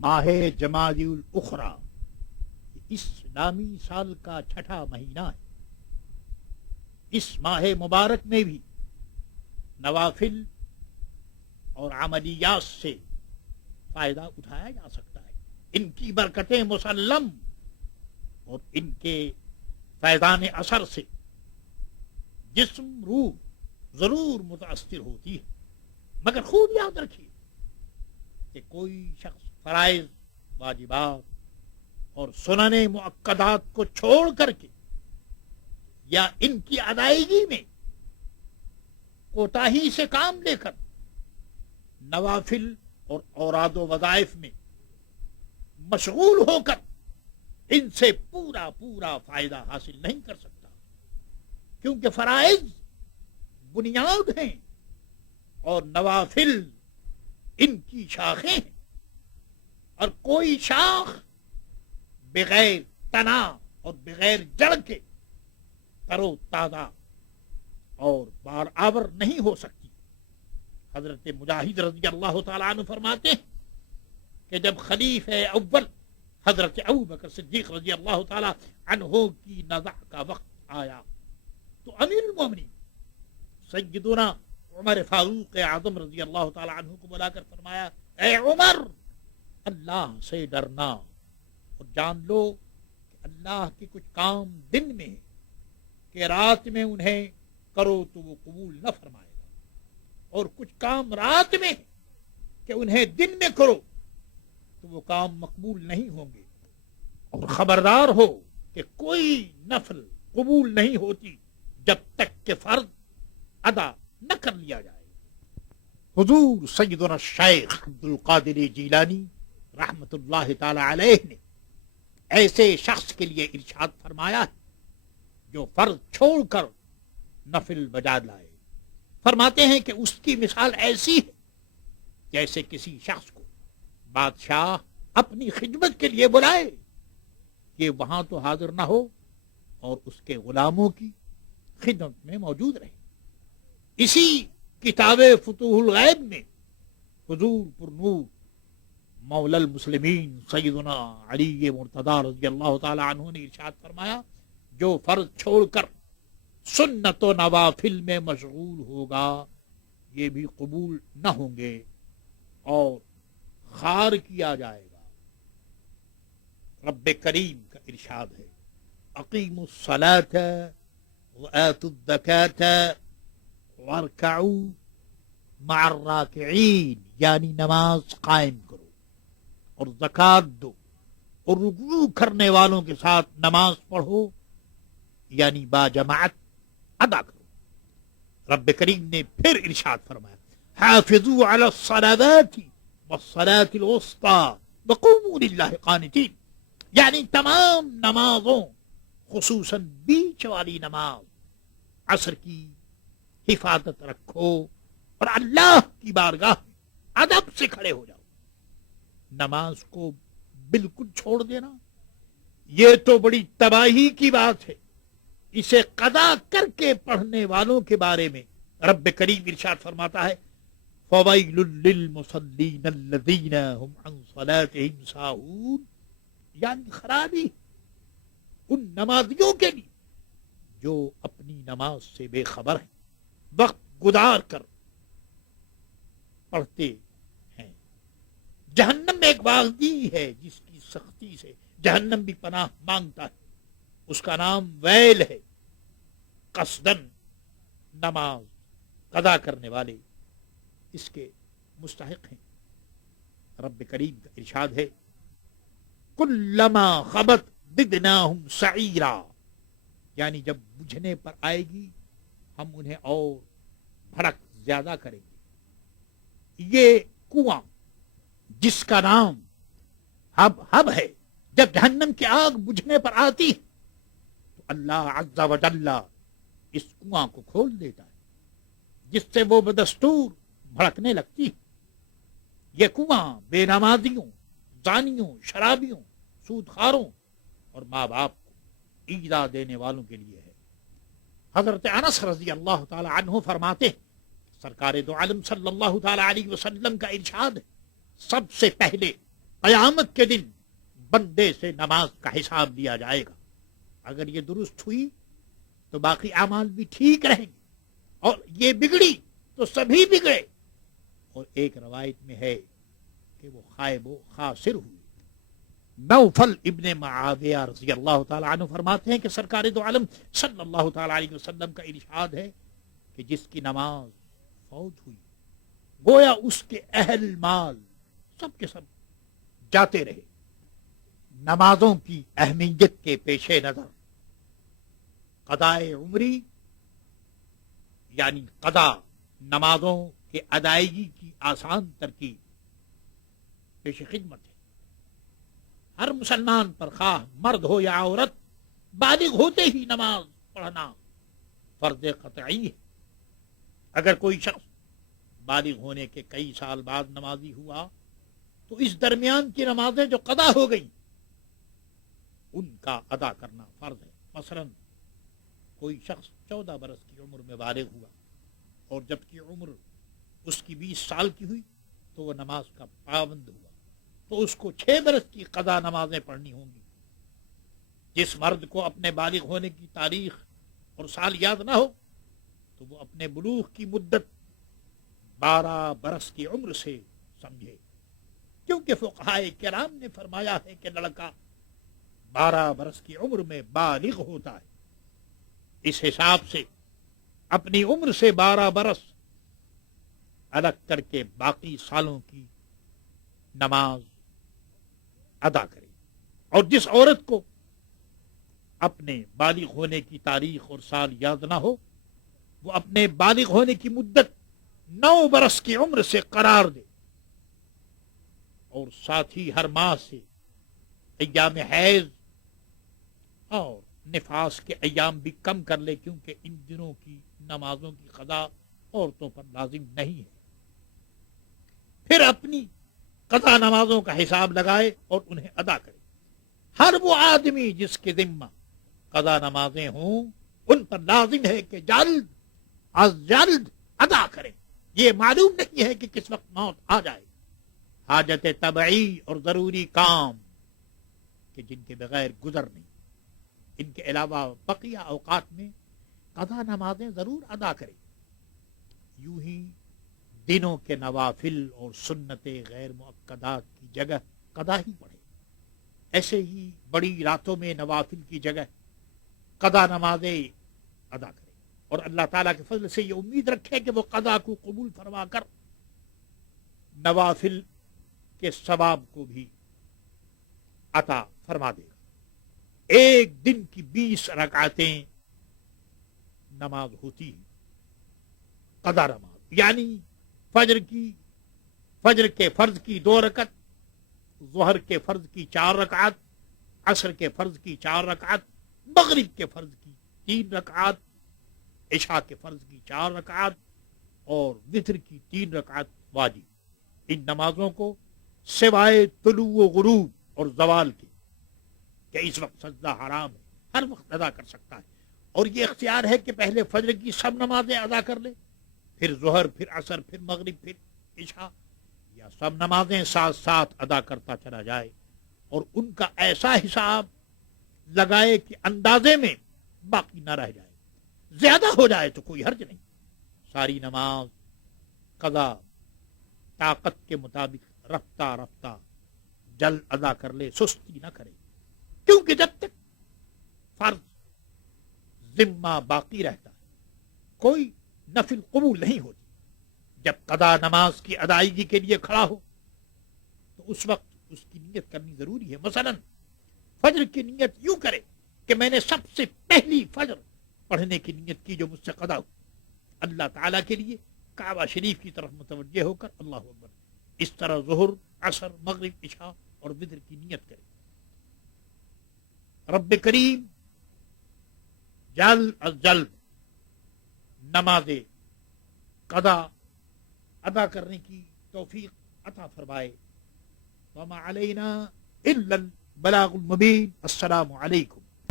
ماہ جمادی الاخری اسلامی سال کا چھٹا مہینہ ہے. اس ماہ مبارک میں بھی نوافل اور عملیات سے فائدہ اٹھایا جا سکتا ہے. ان کی برکتیں مسلم اور ان کے فیضان اثر سے جسم روح ضرور متاثر ہوتی ہے. مگر خوب یاد رکھیے کہ کوئی شخص فرائض واجبات اور سنن مؤکدات کو چھوڑ کر کے یا ان کی ادائیگی میں کوتاہی سے کام لے کر نوافل اور اوراد و وظائف میں مشغول ہو کر ان سے پورا فائدہ حاصل نہیں کر سکتا. کیونکہ فرائض بنیاد ہیں اور نوافل ان کی شاخیں ہیں، اور کوئی شاخ بغیر تنا اور بغیر جڑ کے ترو تازہ اور بار آور نہیں ہو سکتی. حضرت مجاہد رضی اللہ تعالیٰ عنہ فرماتے ہیں کہ جب خلیفہ اول حضرت ابوبکر صدیق رضی اللہ تعالیٰ عنہ کی نزع کا وقت آیا تو امیر المومنین سیدنا عمر فاروق اعظم رضی اللہ تعالیٰ عنہ کو بلا کر فرمایا، اے عمر، اللہ سے ڈرنا اور جان لو کہ اللہ کے کچھ کام دن میں ہیں کہ رات میں انہیں کرو تو وہ قبول نہ فرمائے گا، اور کچھ کام رات میں کہ انہیں دن میں کرو تو وہ کام مقبول نہیں ہوں گے. اور خبردار ہو کہ کوئی نفل قبول نہیں ہوتی جب تک کہ فرض ادا نہ کر لیا جائے. حضور سیدنا الشیخ عبد القادر جیلانی رحمت اللہ تعالی علیہ نے ایسے شخص کے لیے ارشاد فرمایا ہے جو فرض چھوڑ کر نفل بجا لائے. فرماتے ہیں کہ اس کی مثال ایسی ہے جیسے کسی شخص کو بادشاہ اپنی خدمت کے لیے بلائے کہ وہاں تو حاضر نہ ہو اور اس کے غلاموں کی خدمت میں موجود رہے. اسی کتاب فتوح الغیب میں حضور پر نور مولا المسلمین سیدنا علی مرتضی رضی اللہ تعالی عنہ نے ارشاد فرمایا، جو فرض چھوڑ کر سنت و نوافل میں مشغول ہوگا یہ بھی قبول نہ ہوں گے اور خار کیا جائے گا. رب کریم کا ارشاد ہے، اقیموا الصلاة وآتوا الزکاة وارکعوا مع الراکعین، یعنی نماز قائم کرو اور زکات دو اور رکوع کرنے والوں کے ساتھ نماز پڑھو، یعنی با جماعت ادا کرو. رب کریم نے پھر ارشاد فرمایا، حافظوا علی الصلوات والصلاة الوسطى وقوموا للہ قانتین، یعنی تمام نمازوں خصوصاً بیچ والی نماز عصر کی حفاظت رکھو اور اللہ کی بارگاہ میں ادب سے کھڑے ہو جاؤ. نماز کو بالکل چھوڑ دینا یہ تو بڑی تباہی کی بات ہے. اسے قضا کر کے پڑھنے والوں کے بارے میں رب کریم ارشاد فرماتا ہے، فویل للمصلین الذین هم عن صلاتهم ساہون، یعنی خرابی ان نمازیوں کے لیے جو اپنی نماز سے بے خبر ہیں، وقت گزار کر پڑھتے ہیں. جہنم میں ایک وادی ہے جس کی سختی سے جہنم بھی پناہ مانگتا ہے، اس کا نام ویل ہے. قصدن نماز قضا کرنے والے اس کے مستحق ہیں. رب کریم کا ارشاد ہے، کلما خبت زدناہم سعیرا، یعنی جب بجھنے پر آئے گی ہم انہیں اور بھڑک زیادہ کریں گے. یہ کنواں جس کا نام ہب ہے، جب جہنم کی آگ بجھنے پر آتی ہے تو اللہ عز و جل اس کنواں کو کھول دیتا ہے جس سے وہ بدستور بھڑکنے لگتی ہے. یہ کنواں بے نمازیوں، زانیوں، شرابیوں، سودخاروں اور ماں باپ کو ایذا دینے والوں کے لیے ہے. حضرت انس رضی اللہ تعالی عنہ فرماتے ہیں، سرکار دو عالم صلی اللہ تعالی علیہ وسلم کا ارشاد ہے، سب سے پہلے قیامت کے دن بندے سے نماز کا حساب لیا جائے گا. اگر یہ درست ہوئی تو باقی اعمال بھی ٹھیک رہیں گے، اور یہ بگڑی تو سبھی بگڑے. اور ایک روایت میں ہے کہ وہ خائب و خاسر ہوئی. نوفل ابن معاویہ رضی اللہ تعالی عنہ فرماتے ہیں کہ سرکار دو عالم صلی اللہ تعالی علیہ وسلم کا ارشاد ہے کہ جس کی نماز فوت ہوئی گویا اس کے اہل مال سب کے سب جاتے رہے. نمازوں کی اہمیت کے پیش نظر قضائے عمری یعنی قضا نمازوں کے ادائیگی کی آسان ترکیب پیش خدمت ہے. ہر مسلمان پر خواہ مرد ہو یا عورت بالغ ہوتے ہی نماز پڑھنا فرض قطعی ہے. اگر کوئی شخص بالغ ہونے کے کئی سال بعد نمازی ہوا تو اس درمیان کی نمازیں جو قضا ہو گئی ان کا ادا کرنا فرض ہے. مثلا کوئی شخص 14 برس کی عمر میں بالغ ہوا اور جبکہ عمر اس کی 20 سال کی ہوئی تو وہ نماز کا پابند ہوا تو اس کو 6 برس کی قضا نمازیں پڑھنی ہوں گی. جس مرد کو اپنے بالغ ہونے کی تاریخ اور سال یاد نہ ہو تو وہ اپنے بلوغ کی مدت 12 برس کی عمر سے سمجھے، کیونکہ فقہائے کرام نے فرمایا ہے کہ لڑکا 12 برس کی عمر میں بالغ ہوتا ہے. اس حساب سے اپنی عمر سے 12 برس الگ کر کے باقی سالوں کی نماز ادا کرے. اور جس عورت کو اپنے بالغ ہونے کی تاریخ اور سال یاد نہ ہو وہ اپنے بالغ ہونے کی مدت 9 برس کی عمر سے قرار دے اور ساتھ ہی ہر ماہ سے ایام حیض اور نفاس کے ایام بھی کم کر لے، کیونکہ ان دنوں کی نمازوں کی قضا عورتوں پر لازم نہیں ہے. پھر اپنی قضا نمازوں کا حساب لگائے اور انہیں ادا کرے. ہر وہ آدمی جس کے ذمہ قضا نمازیں ہوں ان پر لازم ہے کہ جلد از جلد ادا کرے. یہ معلوم نہیں ہے کہ کس وقت موت آ جائے. حاجت طبعی اور ضروری کام کہ جن کے بغیر گزر نہیں، ان کے علاوہ بقیہ اوقات میں قضا نمازیں ضرور ادا کرے. یوں ہی دنوں کے نوافل اور سنتیں غیر مؤکدات کی جگہ قضا ہی پڑھے. ایسے ہی بڑی راتوں میں نوافل کی جگہ قضا نمازیں ادا کرے اور اللہ تعالیٰ کے فضل سے یہ امید رکھے کہ وہ قضا کو قبول فرما کر نوافل کے ثواب کو بھی عطا فرما دے گا. ایک دن کی 20 رکعتیں نماز ہوتی ہے قضا نماز، یعنی فجر کے فرض کی 2 رکعت، ظہر کے فرض کی 4 رکعت، عصر کے فرض کی 4 رکعت، مغرب کے فرض کی 3 رکعت، عشاء کے فرض کی 4 رکعت اور وتر کی 3 رکعت واجب. ان نمازوں کو سوائے طلوع و غروب اور زوال کے کہ اس وقت سجدہ حرام ہے ہر وقت ادا کر سکتا ہے. اور یہ اختیار ہے کہ پہلے فجر کی سب نمازیں ادا کر لے، پھر ظہر، پھر عصر، پھر مغرب، پھر عشاء، یا سب نمازیں ساتھ ساتھ ادا کرتا چلا جائے اور ان کا ایسا حساب لگائے کہ اندازے میں باقی نہ رہ جائے. زیادہ ہو جائے تو کوئی حرج نہیں. ساری نماز قضا طاقت کے مطابق رفتہ رفتہ جلد ادا کر لے، سستی نہ کرے، کیونکہ جب تک فرض ذمہ باقی رہتا ہے کوئی نفل قبول نہیں ہوتی. جب قضا نماز کی ادائیگی کے لیے کھڑا ہو تو اس وقت اس کی نیت کرنی ضروری ہے. مثلا فجر کی نیت یوں کرے کہ میں نے سب سے پہلی فجر پڑھنے کی نیت کی جو مجھ سے قضا ہو، اللہ تعالیٰ کے لیے کعبہ شریف کی طرف متوجہ ہو کر اللہ اکبر. اس طرح ظہر، عصر، مغرب، عشاء اور وتر کی نیت کرے. رب کریم جلد از جلد نماز قضا ادا کرنے کی توفیق عطا فرمائے. وما علینا الا البلاغ المبین. السلام علیکم.